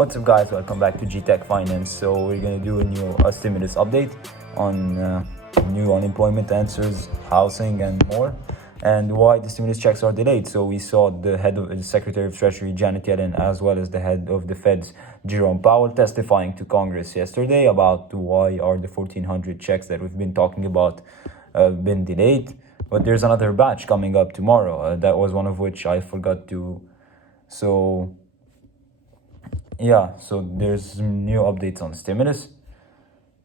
What's up, guys? Welcome back to G-Tech Finance. So we're going to do a new stimulus update on new unemployment answers, housing, and more, and why the stimulus checks are delayed. So we saw the head of the Secretary of Treasury, Janet Yellen, as well as the head of the Feds, Jerome Powell, testifying to Congress yesterday about why are the 1,400 checks that we've been talking about been delayed. But there's another batch coming up tomorrow. That was one of which I forgot to. So there's some new updates on stimulus.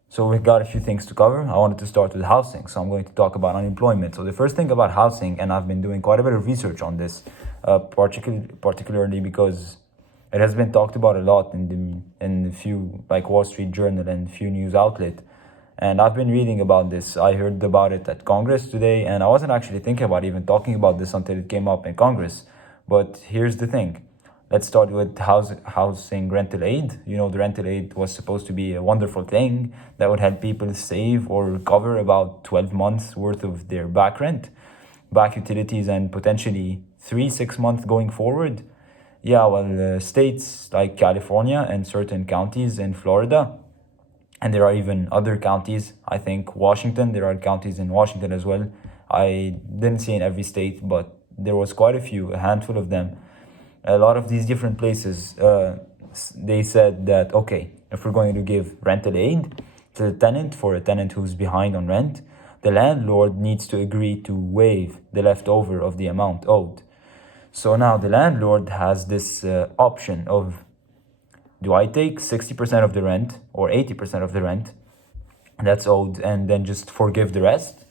So we've got a few things to cover. I wanted to start with housing, so I'm going to talk about unemployment. So the first thing about housing, and I've been doing quite a bit of research on this, particularly because it has been talked about a lot in a few, like Wall Street Journal and a few news outlets. And I've been reading about this. I heard about it at Congress today, and I wasn't actually thinking about even talking about this until it came up in Congress. But here's the thing. Let's start with housing rental aid. You know, the rental aid was supposed to be a wonderful thing that would help people save or cover about 12 months worth of their back rent, back utilities, and potentially 6 months going forward. States like California and certain counties in Florida, and there are even other counties, I think Washington, there are counties in Washington as well. I didn't see in every state, but there was quite a handful of them. A lot of these different places, they said that, okay, if we're going to give rental aid to the tenant for a tenant who's behind on rent, the landlord needs to agree to waive the leftover of the amount owed. So now the landlord has this option of, do I take 60% of the rent or 80% of the rent that's owed and then just forgive the rest?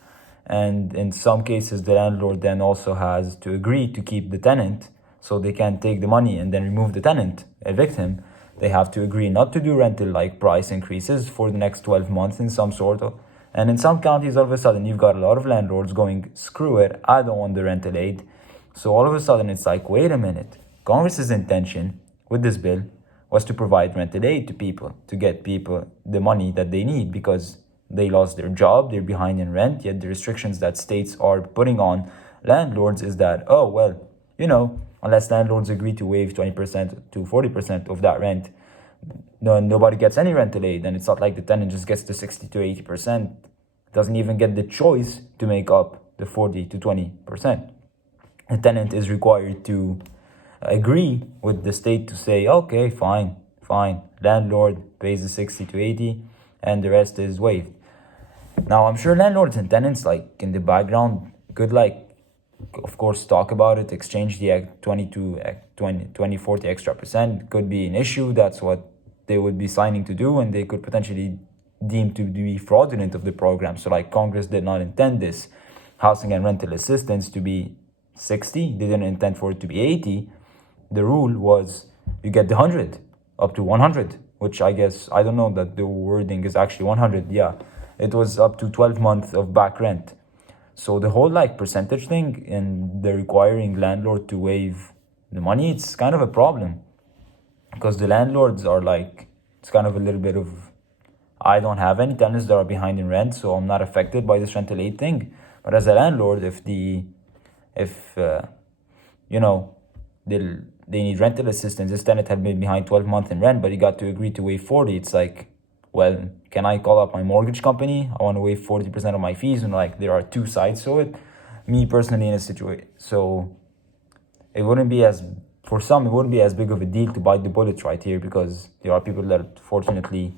And in some cases, the landlord then also has to agree to keep the tenant, so they can't take the money and then remove the tenant, evict him. They have to agree not to do rental like price increases for the next 12 months in some sort of. And in some counties, all of a sudden, you've got a lot of landlords going, screw it, I don't want the rental aid. So all of a sudden, it's like, wait a minute. Congress's intention with this bill was to provide rental aid to people, to get people the money that they need because they lost their job, they're behind in rent, yet the restrictions that states are putting on landlords is that, unless landlords agree to waive 20% to 40% of that rent, nobody gets any rental aid. And it's not like the tenant just gets to 60 to 80%, doesn't even get the choice to make up the 40 to 20%. The tenant is required to agree with the state to say, okay, fine, landlord pays the 60 to 80 and the rest is waived. Now, I'm sure landlords and tenants, like in the background, could of course, talk about it, exchange the 40 extra percent could be an issue. That's what they would be signing to do, and they could potentially deem to be fraudulent of the program. So Congress did not intend this housing and rental assistance to be 60. They didn't intend for it to be 80. The rule was you get the 100 up to 100, which I guess, I don't know that the wording is actually 100. Yeah, it was up to 12 months of back rent. So the whole percentage thing and the requiring landlord to waive the money, it's kind of a problem because the landlords are it's kind of a little bit of, I don't have any tenants that are behind in rent, so I'm not affected by this rental aid thing. But as a landlord, if they need rental assistance, this tenant had been behind 12 months in rent, but he got to agree to waive 40. It's like, well, can I call up my mortgage company? I want to waive 40% of my fees. And there are two sides to it. Me personally in a situation. So it wouldn't be as big of a deal to bite the bullet right here because there are people that fortunately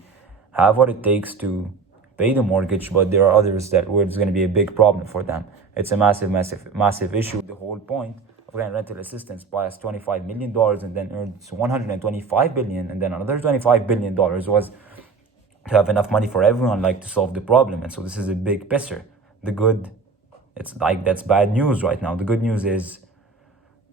have what it takes to pay the mortgage, but there are others where it's going to be a big problem for them. It's a massive issue. The whole point of getting rental assistance buys $25 million and then earns $125 billion, and then another $25 billion was to have enough money for everyone, to solve the problem. And so this is a big pisser. The good, it's that's bad news right now. The good news is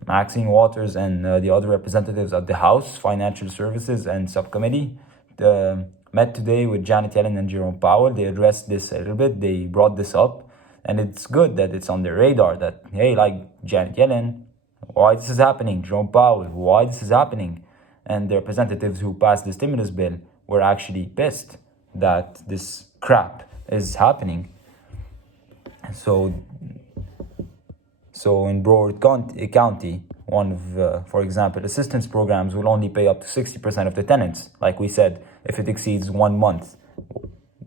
Maxine Waters and the other representatives at the House Financial Services and Subcommittee met today with Janet Yellen and Jerome Powell. They addressed this a little bit. They brought this up. And it's good that it's on their radar that, hey, Janet Yellen, why this is happening? Jerome Powell, why this is happening? And the representatives who passed the stimulus bill were actually pissed that this crap is happening. So in Broward County, for example, assistance programs will only pay up to 60% of the tenants, like we said, if it exceeds 1 month.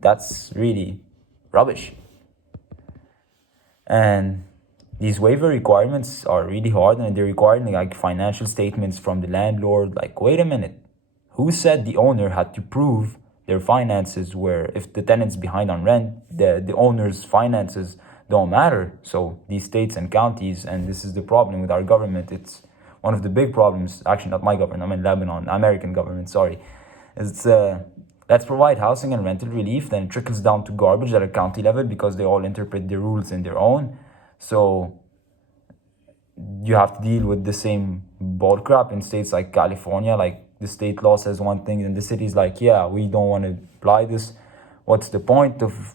That's really rubbish. And these waiver requirements are really hard, and they're requiring like financial statements from the landlord. Like, wait a minute, who said the owner had to prove their finances, where if the tenant's behind on rent, the owner's finances don't matter? So these states and counties, and this is the problem with our government, it's one of the big problems, actually not my government, I'm in Lebanon, American government, sorry. It's let's provide housing and rental relief, then it trickles down to garbage at a county level because they all interpret the rules in their own. So you have to deal with the same bullcrap in states like California. Like, the state law says one thing and the city's like, yeah, we don't want to apply this. What's the point of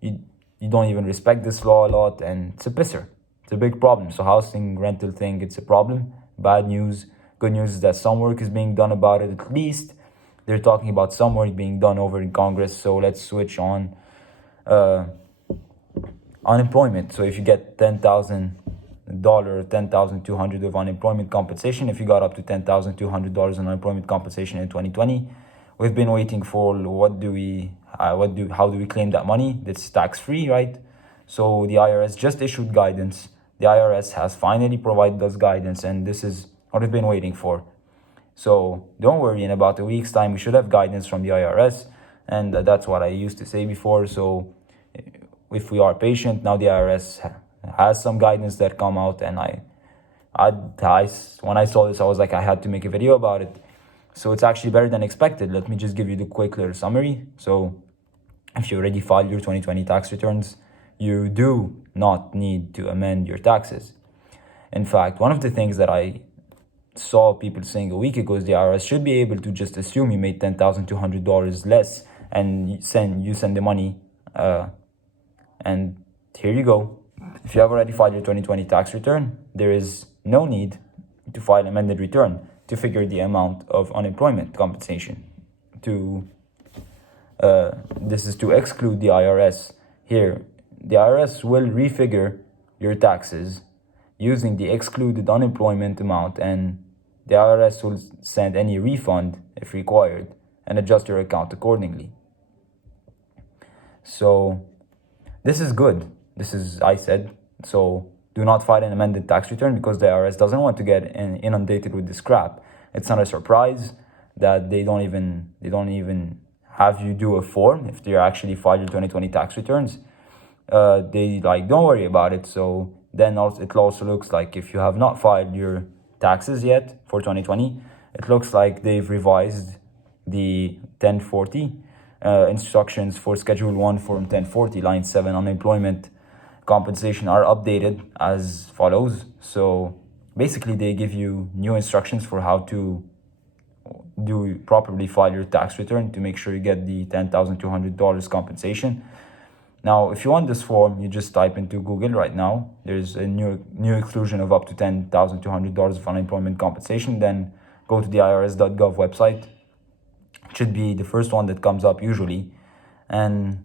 you don't even respect this law a lot? And it's a pisser. It's a big problem. So housing rental thing, it's a problem. Bad news. Good news is that some work is being done about it. At least they're talking about some work being done over in Congress. So let's switch on unemployment. So if you get $10,000 or $10,200 of unemployment compensation, if you got up to $10,200 in unemployment compensation in 2020, we've been waiting for how do we claim that money? It's tax-free, right? So the IRS just issued guidance. The IRS has finally provided us guidance, and this is what we've been waiting for. So don't worry, in about a week's time we should have guidance from the IRS, and that's what I used to say before. So if we are patient, now the IRS has some guidance that come out, and when I saw this, I was like, I had to make a video about it. So it's actually better than expected. Let me just give you the quick little summary. So if you already filed your 2020 tax returns, you do not need to amend your taxes. In fact, one of the things that I saw people saying a week ago is the IRS should be able to just assume you made $10,200 less and you send the money, and here you go. If you have already filed your 2020 tax return, there is no need to file an amended return to figure the amount of unemployment compensation. This is to exclude the IRS. Here, the IRS will refigure your taxes using the excluded unemployment amount, and the IRS will send any refund if required and adjust your account accordingly. So this is good. I said, so do not file an amended tax return because the IRS doesn't want to get inundated with this crap. It's not a surprise that they don't even have you do a form if they actually file your 2020 tax returns. They don't worry about it. So then it also looks like if you have not filed your taxes yet for 2020, it looks like they've revised the 1040 instructions for Schedule 1 Form 1040, Line 7 unemployment compensation are updated as follows. So basically they give you new instructions for how to properly file your tax return to make sure you get the $10,200 compensation. Now, if you want this form, you just type into Google right now. There's a new exclusion of up to $10,200 of unemployment compensation. Then go to the irs.gov website. It should be the first one that comes up usually. And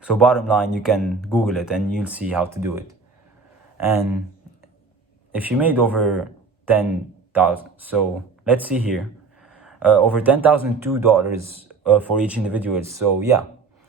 so bottom line, you can Google it and you'll see how to do it. And if you made over 10,000, so let's see here, over $10,002 for each individual. So yeah,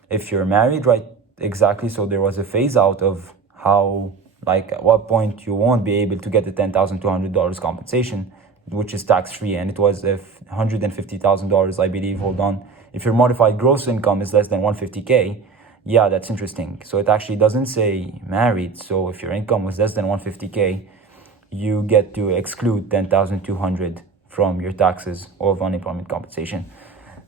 if you're married, right, exactly. So there was a phase out of how, at what point you won't be able to get the $10,200 compensation, which is tax-free, and it was $150,000, I believe. Hold on. If your modified gross income is less than $150K, yeah, that's interesting. So it actually doesn't say married. So if your income was less than $150K, you get to exclude $10,200 from your taxes of unemployment compensation.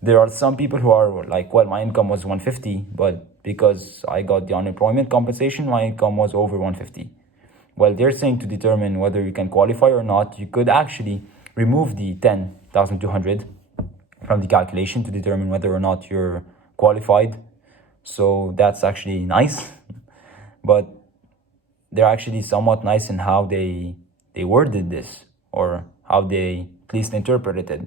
There are some people who are like, well, my income was $150, but because I got the unemployment compensation, my income was over $150. Well, they're saying to determine whether you can qualify or not, you could actually remove the $10,200 from the calculation to determine whether or not you're qualified. So that's actually nice, but they're actually somewhat nice in how they worded this, or how they at least interpreted it,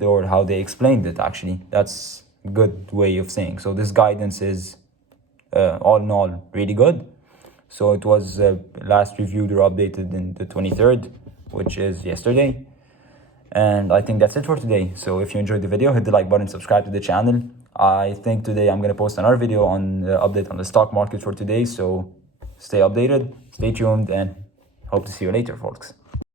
or how they explained it. Actually, that's a good way of saying. So this guidance is all in all really good. So it was last reviewed or updated in the 23rd. which is yesterday. And I think that's it for today. So if you enjoyed the video, hit the like button, subscribe to the channel. I think today I'm going to post another video on the update on the stock market for today. So stay updated, stay tuned, and hope to see you later, folks.